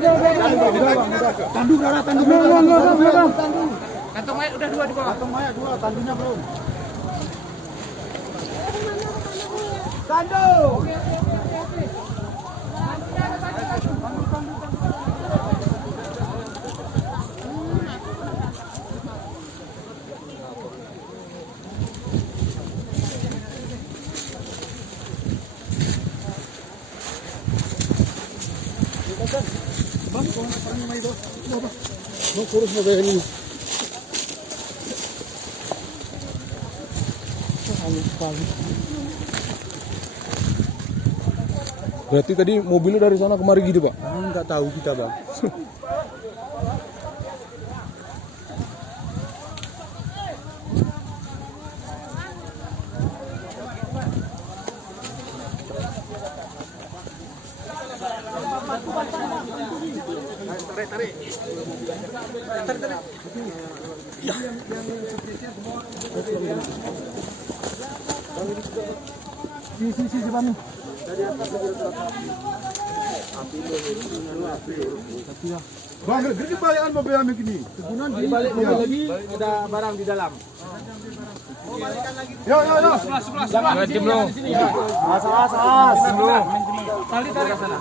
Tandu berapa? Tandu belum. Kantong mayat udah 2 di bawah. Kantong mayat 2, tandunya belum. Tandu. Bang, kau nak pergi mai tu? Mau kurus mau gaya ni. Berarti tadi mobilnya dari sana kemari gitu, Pak? Enggak tahu kita, Bang. Tarik. Ya. Si Bang. Bang, gede balikan mobil kami gini. Kegunaan di Balik mobil lagi ada barang di dalam. Yo. Sebelah. Jemlo. As. Tarik sana.